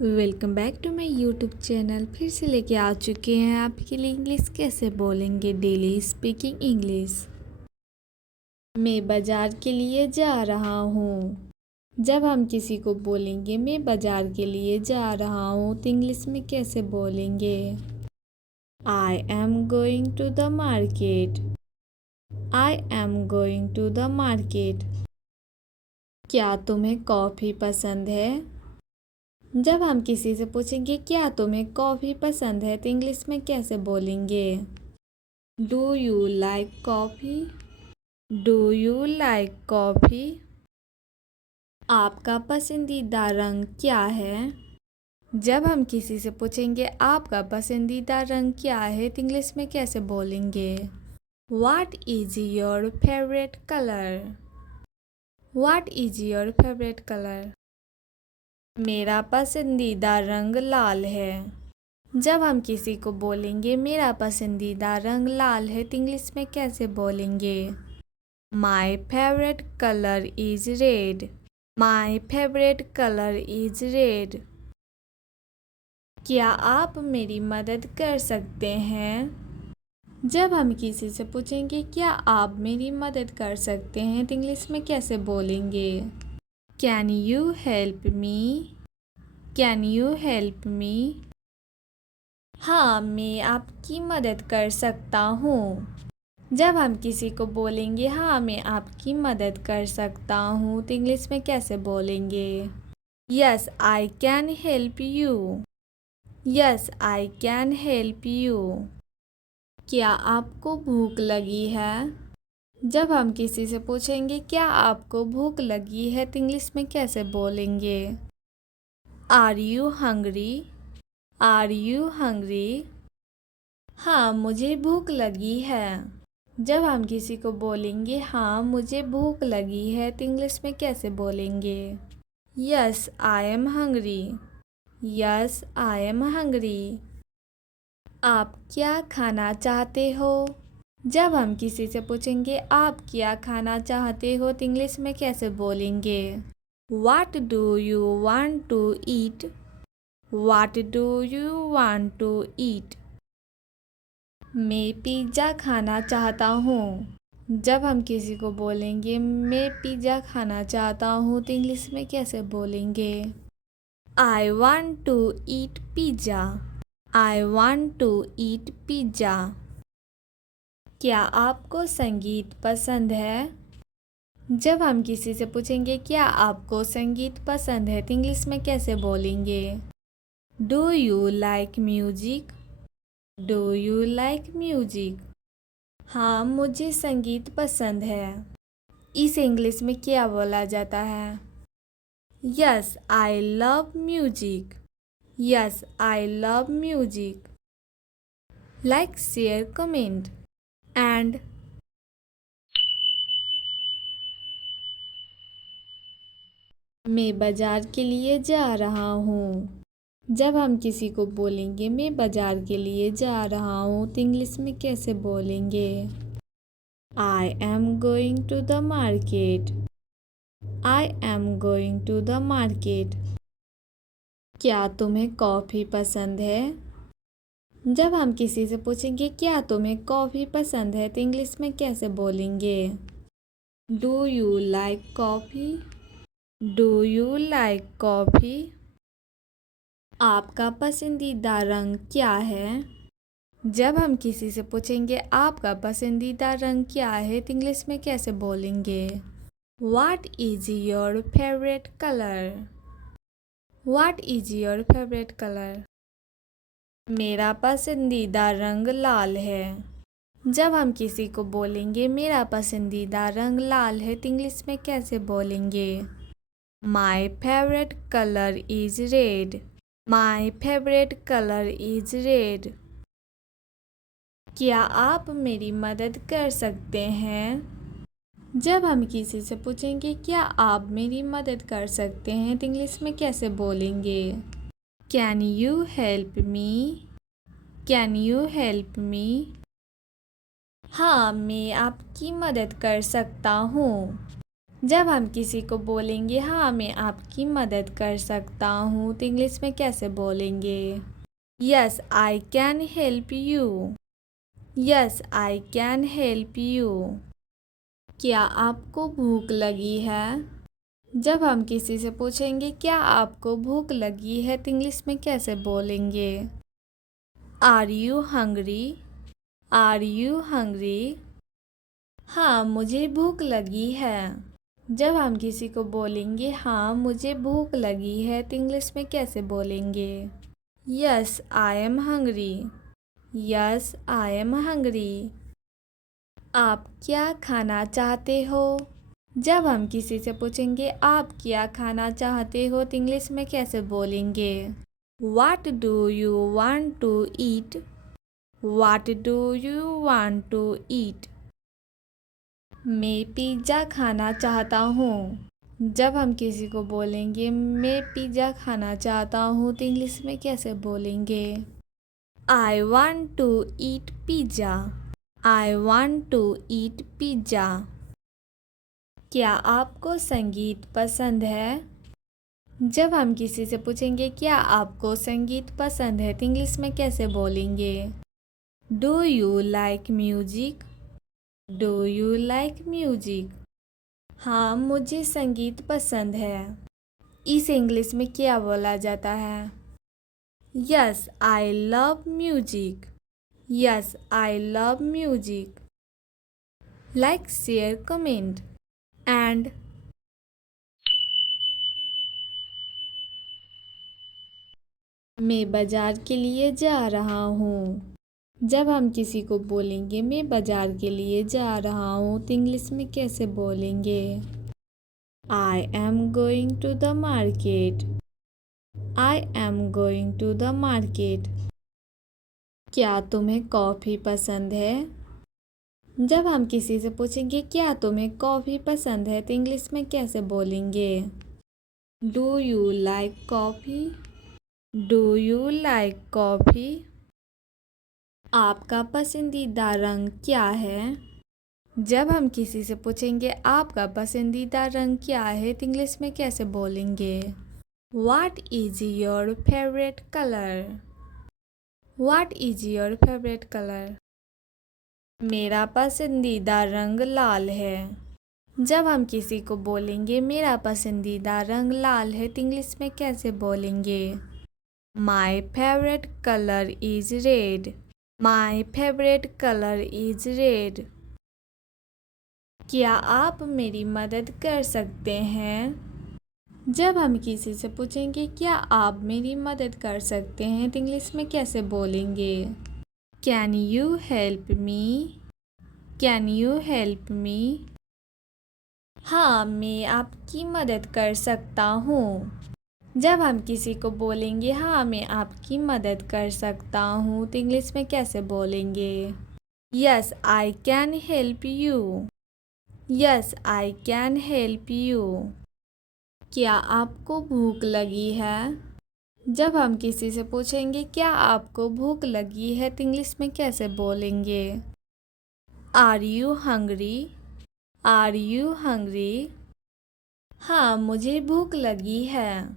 Welcome back to my YouTube channel. फिर से लेके आ चुके हैं आपके लिए इंग्लिश कैसे बोलेंगे डेली स्पीकिंग इंग्लिश। मैं बाज़ार के लिए जा रहा हूँ। जब हम किसी को बोलेंगे मैं बाज़ार के लिए जा रहा हूँ तो इंग्लिश में कैसे बोलेंगे? I am going to the market. I am going to the market. क्या तुम्हें कॉफ़ी पसंद है? जब हम किसी से पूछेंगे क्या तुम्हें कॉफ़ी पसंद है तो इंग्लिश में कैसे बोलेंगे? Do you like coffee? Do you like coffee? आपका पसंदीदा रंग क्या है? जब हम किसी से पूछेंगे आपका पसंदीदा रंग क्या है तो इंग्लिश में कैसे बोलेंगे? What is your favorite color? What is your favorite color? मेरा पसंदीदा रंग लाल है। जब हम किसी को बोलेंगे मेरा पसंदीदा रंग लाल है तो इंग्लिश में कैसे बोलेंगे? My favourite colour is red. My favourite colour is red. क्या आप मेरी मदद कर सकते हैं? जब हम किसी से पूछेंगे क्या आप मेरी मदद कर सकते हैं तो इंग्लिश में कैसे बोलेंगे? Can you help me? Can you help me? हाँ, मैं आपकी मदद कर सकता हूँ। जब हम किसी को बोलेंगे हाँ मैं आपकी मदद कर सकता हूँ तो इंग्लिश में कैसे बोलेंगे? Yes I can help you. Yes I can help you. क्या आपको भूख लगी है? जब हम किसी से पूछेंगे क्या आपको भूख लगी है तो इंग्लिश में कैसे बोलेंगे? Are you hungry? Are you hungry? हाँ मुझे भूख लगी है। जब हम किसी को बोलेंगे हाँ मुझे भूख लगी है तो इंग्लिश में कैसे बोलेंगे? Yes I am hungry. Yes I am hungry. आप क्या खाना चाहते हो? जब हम किसी से पूछेंगे आप क्या खाना चाहते हो तो इंग्लिश में कैसे बोलेंगे? What do you want to eat? What do you want to eat? मैं पिज़्ज़ा खाना चाहता हूँ। जब हम किसी को बोलेंगे मैं पिज़्ज़ा खाना चाहता हूँ तो इंग्लिश में कैसे बोलेंगे? I want to eat pizza. I want to eat pizza. क्या आपको संगीत पसंद है? जब हम किसी से पूछेंगे क्या आपको संगीत पसंद है तो इंग्लिश में कैसे बोलेंगे? Do you like music? Do you like music? हाँ मुझे संगीत पसंद है। इसे इंग्लिश में क्या बोला जाता है? Yes I love music. Yes I love music. Like share comment and मैं बाज़ार के लिए जा रहा हूँ। जब हम किसी को बोलेंगे मैं बाज़ार के लिए जा रहा हूँ तो इंग्लिश में कैसे बोलेंगे? I am going to the market. I am going to the market. क्या तुम्हें कॉफ़ी पसंद है? जब हम किसी से पूछेंगे क्या तुम्हें कॉफ़ी पसंद है तो इंग्लिश में कैसे बोलेंगे? Do you like coffee? Do you like coffee? आपका पसंदीदा रंग क्या है? जब हम किसी से पूछेंगे आपका पसंदीदा रंग क्या है तो इंग्लिश में कैसे बोलेंगे? What is your favorite color? What is your favorite color? मेरा पसंदीदा रंग लाल है। जब हम किसी को बोलेंगे मेरा पसंदीदा रंग लाल है तो इंग्लिश में कैसे बोलेंगे? My favorite color is red. My favorite color is red. क्या आप मेरी मदद कर सकते हैं? जब हम किसी से पूछेंगे क्या आप मेरी मदद कर सकते हैं तो इंग्लिश में कैसे बोलेंगे? Can you help me? Can you help me? हाँ मैं आपकी मदद कर सकता हूँ। जब हम किसी को बोलेंगे हाँ मैं आपकी मदद कर सकता हूँ तो इंग्लिश में कैसे बोलेंगे? Yes I can help you. Yes I can help you. क्या आपको भूख लगी है? जब हम किसी से पूछेंगे क्या आपको भूख लगी है तो इंग्लिश में कैसे बोलेंगे? Are you hungry? Are you hungry? हाँ मुझे भूख लगी है। जब हम किसी को बोलेंगे हाँ मुझे भूख लगी है तो इंग्लिश में कैसे बोलेंगे? Yes I am hungry. Yes I am hungry. आप क्या खाना चाहते हो? जब हम किसी से पूछेंगे आप क्या खाना चाहते हो तो इंग्लिश में कैसे बोलेंगे? What do you want to eat? What do you want to eat? मैं पिज़्ज़ा खाना चाहता हूँ। जब हम किसी को बोलेंगे मैं पिज़्ज़ा खाना चाहता हूँ तो इंग्लिश में कैसे बोलेंगे? I want to eat pizza. I want to eat pizza. क्या आपको संगीत पसंद है? जब हम किसी से पूछेंगे क्या आपको संगीत पसंद है तो इंग्लिश में कैसे बोलेंगे? Do you like music? Do you like music? हाँ मुझे संगीत पसंद है। इस इंग्लिश में क्या बोला जाता है? Yes I love music. Yes I love music. Like share comment and मैं बाजार के लिए जा रहा हूँ। जब हम किसी को बोलेंगे मैं बाजार के लिए जा रहा हूँ तो इंग्लिश में कैसे बोलेंगे? I am going to the market. I am going to the market. क्या तुम्हें कॉफ़ी पसंद है? जब हम किसी से पूछेंगे क्या तुम्हें कॉफ़ी पसंद है तो इंग्लिश में कैसे बोलेंगे? Do you like coffee? Do you like coffee? आपका पसंदीदा रंग क्या है? जब हम किसी से पूछेंगे आपका पसंदीदा रंग क्या है तो इंग्लिश में कैसे बोलेंगे? What is your favorite color? What is your favorite color? मेरा पसंदीदा रंग लाल है। जब हम किसी को बोलेंगे मेरा पसंदीदा रंग लाल है तो इंग्लिश में कैसे बोलेंगे? My favorite color is red. My favorite color is red. क्या आप मेरी मदद कर सकते हैं? जब हम किसी से पूछेंगे क्या आप मेरी मदद कर सकते हैं तो इंग्लिश में कैसे बोलेंगे? Can you help me? Can you help me? हाँ मैं आपकी मदद कर सकता हूँ। जब हम किसी को बोलेंगे हाँ मैं आपकी मदद कर सकता हूँ तो इंग्लिश में कैसे बोलेंगे? Yes I can help you. Yes I can help you. क्या आपको भूख लगी है? जब हम किसी से पूछेंगे क्या आपको भूख लगी है तो इंग्लिश में कैसे बोलेंगे? Are you hungry? Are you hungry? हाँ मुझे भूख लगी है।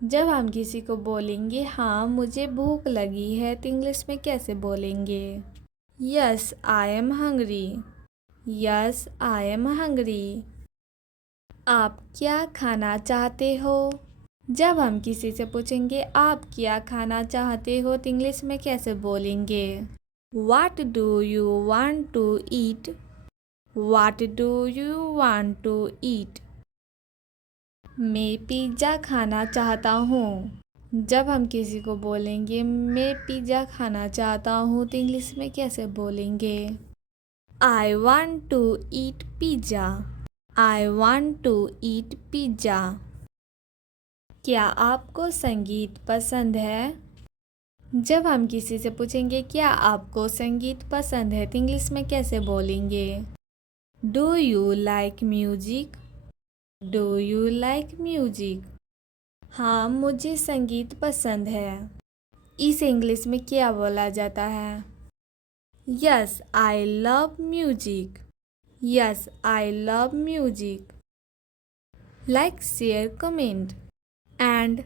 जब हम किसी को बोलेंगे हाँ मुझे भूख लगी है तो इंग्लिश में कैसे बोलेंगे? Yes I am hungry. Yes I am hungry. आप क्या खाना चाहते हो? जब हम किसी से पूछेंगे आप क्या खाना चाहते हो तो इंग्लिश में कैसे बोलेंगे? What do you want to eat? What do you want to eat? मैं पिज़्ज़ा खाना चाहता हूँ। जब हम किसी को बोलेंगे मैं पिज़्ज़ा खाना चाहता हूँ तो इंग्लिश में कैसे बोलेंगे? I want to eat pizza. I want to eat pizza. क्या आपको संगीत पसंद है? जब हम किसी से पूछेंगे क्या आपको संगीत पसंद है तो इंग्लिश में कैसे बोलेंगे? Do you like music? Do you like music? हाँ मुझे संगीत पसंद है। इस इंग्लिश में क्या बोला जाता है? Yes I love music. Yes I love music. like, share, comment, and